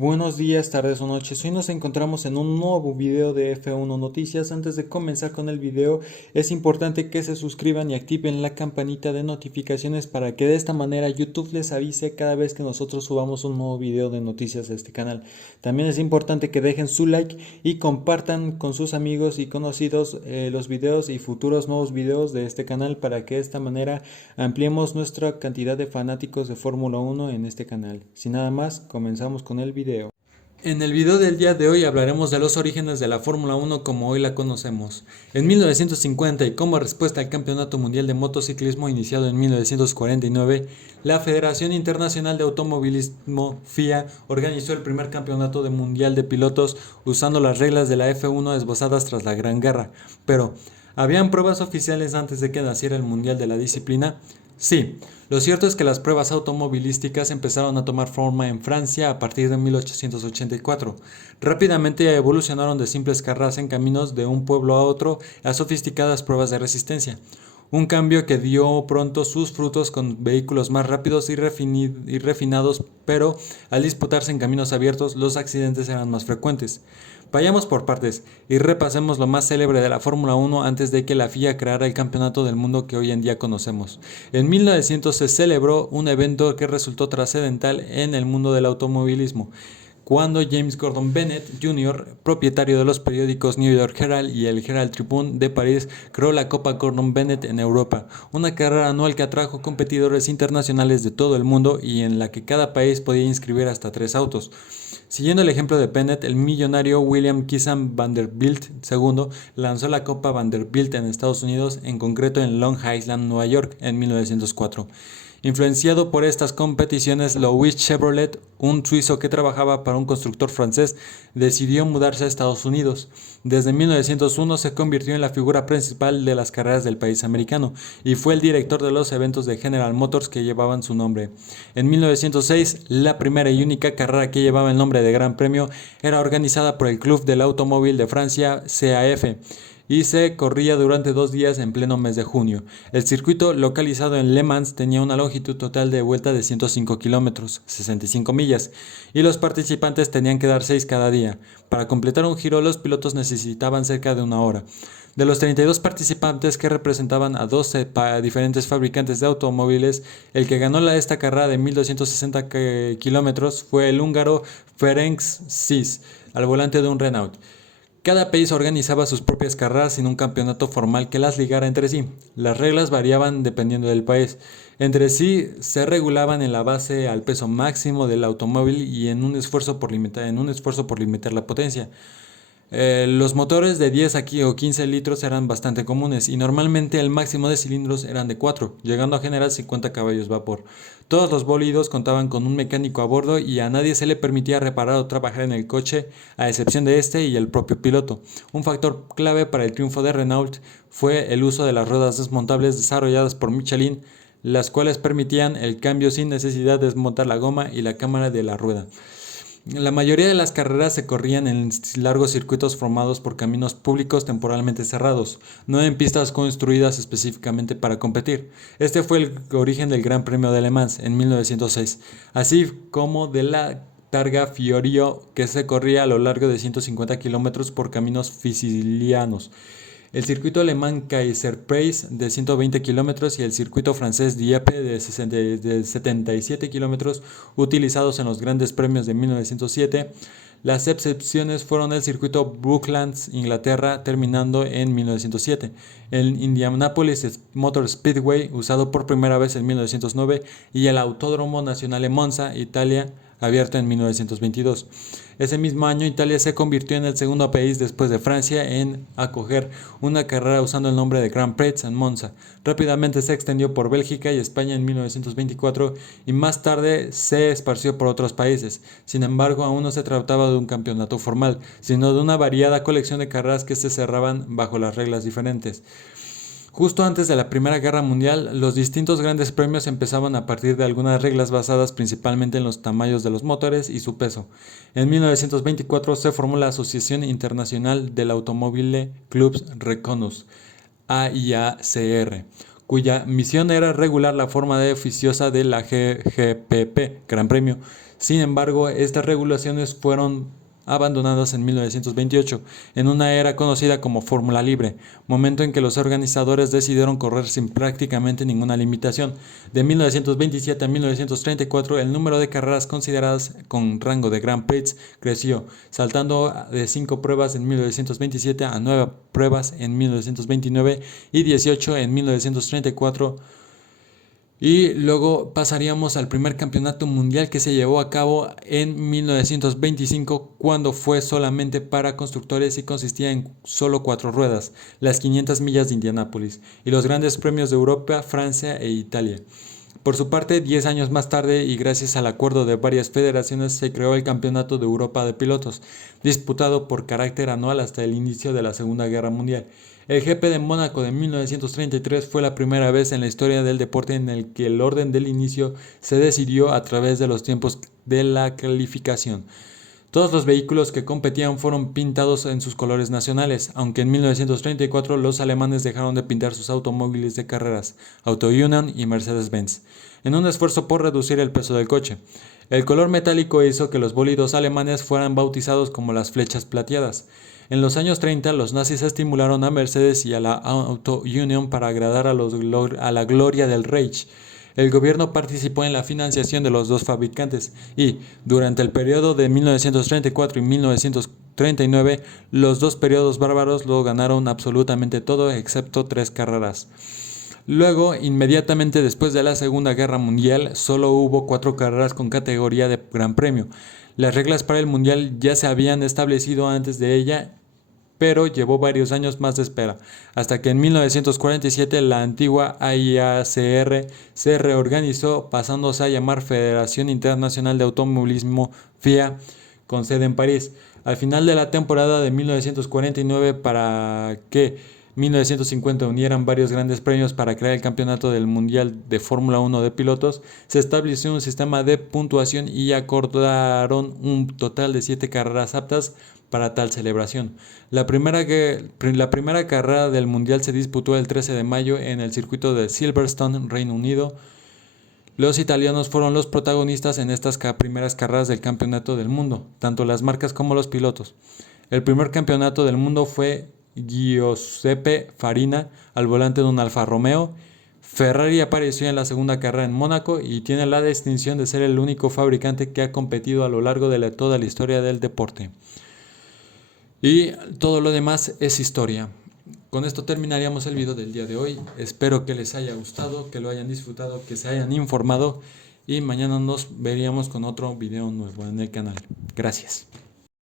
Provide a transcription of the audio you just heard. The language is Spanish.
Buenos días, tardes o noches. Hoy nos encontramos en un nuevo video de F1 Noticias. Antes de comenzar con el video, es importante que se suscriban y activen la campanita de notificaciones para que de esta manera YouTube les avise cada vez que nosotros subamos un nuevo video de noticias a este canal. También es importante que dejen su like y compartan con sus amigos y conocidos los videos y futuros nuevos videos de este canal para que de esta manera ampliemos nuestra cantidad de fanáticos de Fórmula 1 en este canal. Sin nada más, comenzamos con el video. En el video del día de hoy hablaremos de los orígenes de la Fórmula 1 como hoy la conocemos. En 1950 y como respuesta al Campeonato Mundial de Motociclismo iniciado en 1949, la Federación Internacional de Automovilismo FIA organizó el primer campeonato mundial de pilotos usando las reglas de la F1 esbozadas tras la Gran Guerra. Pero, ¿habían pruebas oficiales antes de que naciera el Mundial de la disciplina? Sí, lo cierto es que las pruebas automovilísticas empezaron a tomar forma en Francia a partir de 1884. Rápidamente evolucionaron de simples carreras en caminos de un pueblo a otro a sofisticadas pruebas de resistencia. Un cambio que dio pronto sus frutos con vehículos más rápidos y refinados, pero al disputarse en caminos abiertos los accidentes eran más frecuentes. Vayamos por partes y repasemos lo más célebre de la Fórmula 1 antes de que la FIA creara el campeonato del mundo que hoy en día conocemos. En 1900 se celebró un evento que resultó trascendental en el mundo del automovilismo, cuando James Gordon Bennett Jr., propietario de los periódicos New York Herald y el Herald Tribune de París, creó la Copa Gordon Bennett en Europa, una carrera anual que atrajo competidores internacionales de todo el mundo y en la que cada país podía inscribir hasta 3 autos. Siguiendo el ejemplo de Bennett, el millonario William Kissam Vanderbilt II lanzó la Copa Vanderbilt en Estados Unidos, en concreto en Long Island, Nueva York, en 1904. Influenciado por estas competiciones, Louis Chevrolet, un suizo que trabajaba para un constructor francés, decidió mudarse a Estados Unidos. Desde 1901 se convirtió en la figura principal de las carreras del país americano y fue el director de los eventos de General Motors que llevaban su nombre. En 1906, la primera y única carrera que llevaba el nombre de Gran Premio era organizada por el Club del Automóvil de Francia, CAF, y se corría durante 2 días en pleno mes de junio. El circuito, localizado en Le Mans, tenía una longitud total de vuelta de 105 kilómetros, 65 millas, y los participantes tenían que dar 6 cada día. Para completar un giro, los pilotos necesitaban cerca de 1 hora. De los 32 participantes que representaban a 12 diferentes fabricantes de automóviles, el que ganó esta carrera de 1260 kilómetros fue el húngaro Ferenc Sis, al volante de un Renault. Cada país organizaba sus propias carreras sin un campeonato formal que las ligara entre sí. Las reglas variaban dependiendo del país. Entre sí se regulaban en la base al peso máximo del automóvil y en un esfuerzo por limitar la potencia. Los motores de 10 o 15 litros eran bastante comunes y normalmente el máximo de cilindros eran de 4, llegando a generar 50 caballos vapor. Todos los bólidos contaban con un mecánico a bordo y a nadie se le permitía reparar o trabajar en el coche, a excepción de este y el propio piloto. Un factor clave para el triunfo de Renault fue el uso de las ruedas desmontables desarrolladas por Michelin, las cuales permitían el cambio sin necesidad de desmontar la goma y la cámara de la rueda. La mayoría de las carreras se corrían en largos circuitos formados por caminos públicos temporalmente cerrados, no en pistas construidas específicamente para competir. Este fue el origen del Gran Premio de Le Mans en 1906, así como de la Targa Fiorio, que se corría a lo largo de 150 kilómetros por caminos sicilianos, el circuito alemán Kaiserpreis de 120 kilómetros y el circuito francés Dieppe de 77 kilómetros utilizados en los grandes premios de 1907. Las excepciones fueron el circuito Brooklands, Inglaterra, terminando en 1907, el Indianapolis Motor Speedway, usado por primera vez en 1909, y el Autódromo Nacional de Monza, Italia, abierto en 1922. Ese mismo año, Italia se convirtió en el segundo país después de Francia en acoger una carrera usando el nombre de Grand Prix en Monza. Rápidamente se extendió por Bélgica y España en 1924 y más tarde se esparció por otros países. Sin embargo, aún no se trataba de un campeonato formal, sino de una variada colección de carreras que se cerraban bajo las reglas diferentes. Justo antes de la Primera Guerra Mundial, los distintos grandes premios empezaban a partir de algunas reglas basadas principalmente en los tamaños de los motores y su peso. En 1924 se formó la Asociación Internacional del Automobile Clubs Reconus, AIACR, cuya misión era regular la forma de oficiosa de la GPP, Gran Premio, Sin embargo, estas regulaciones fueron abandonadas en 1928, en una era conocida como Fórmula Libre, momento en que los organizadores decidieron correr sin prácticamente ninguna limitación. De 1927 a 1934, el número de carreras consideradas con rango de Grand Prix creció, saltando de 5 pruebas en 1927 a 9 pruebas en 1929 y 18 en 1934. Y luego pasaríamos al primer campeonato mundial que se llevó a cabo en 1925, cuando fue solamente para constructores y consistía en solo 4 ruedas, las 500 millas de Indianápolis, y los grandes premios de Europa, Francia e Italia. Por su parte, 10 años más tarde y gracias al acuerdo de varias federaciones, se creó el Campeonato de Europa de Pilotos, disputado por carácter anual hasta el inicio de la Segunda Guerra Mundial. El GP de Mónaco de 1933 fue la primera vez en la historia del deporte en el que el orden del inicio se decidió a través de los tiempos de la calificación. Todos los vehículos que competían fueron pintados en sus colores nacionales, aunque en 1934 los alemanes dejaron de pintar sus automóviles de carreras, Auto Union y Mercedes-Benz, en un esfuerzo por reducir el peso del coche. El color metálico hizo que los bólidos alemanes fueran bautizados como las flechas plateadas. En los años 30, los nazis estimularon a Mercedes y a la Auto Union para agradar a la gloria del Reich. El gobierno participó en la financiación de los dos fabricantes y, durante el periodo de 1934 y 1939, los dos periodos bárbaros lo ganaron absolutamente todo excepto 3 carreras. Luego, inmediatamente después de la Segunda Guerra Mundial, solo hubo 4 carreras con categoría de Gran Premio. Las reglas para el Mundial ya se habían establecido antes de ella, pero llevó varios años más de espera, hasta que en 1947 la antigua IACR se reorganizó, pasándose a llamar Federación Internacional de Automovilismo FIA, con sede en París. Al final de la temporada de 1949, para que 1950 unieran varios grandes premios para crear el Campeonato del Mundial de Fórmula 1 de pilotos, se estableció un sistema de puntuación y acordaron un total de 7 carreras aptas para tal celebración. La primera carrera del Mundial se disputó el 13 de mayo en el circuito de Silverstone, Reino Unido. Los italianos fueron los protagonistas en estas primeras carreras del Campeonato del Mundo, tanto las marcas como los pilotos. El primer campeonato del mundo fue Giuseppe Farina al volante de un Alfa Romeo. Ferrari apareció en la segunda carrera en Mónaco y tiene la distinción de ser el único fabricante que ha competido a lo largo de toda la historia del deporte. Y todo lo demás es historia. Con esto terminaríamos el video del día de hoy. Espero que les haya gustado, que lo hayan disfrutado, que se hayan informado y mañana nos veríamos con otro video nuevo en el canal. Gracias.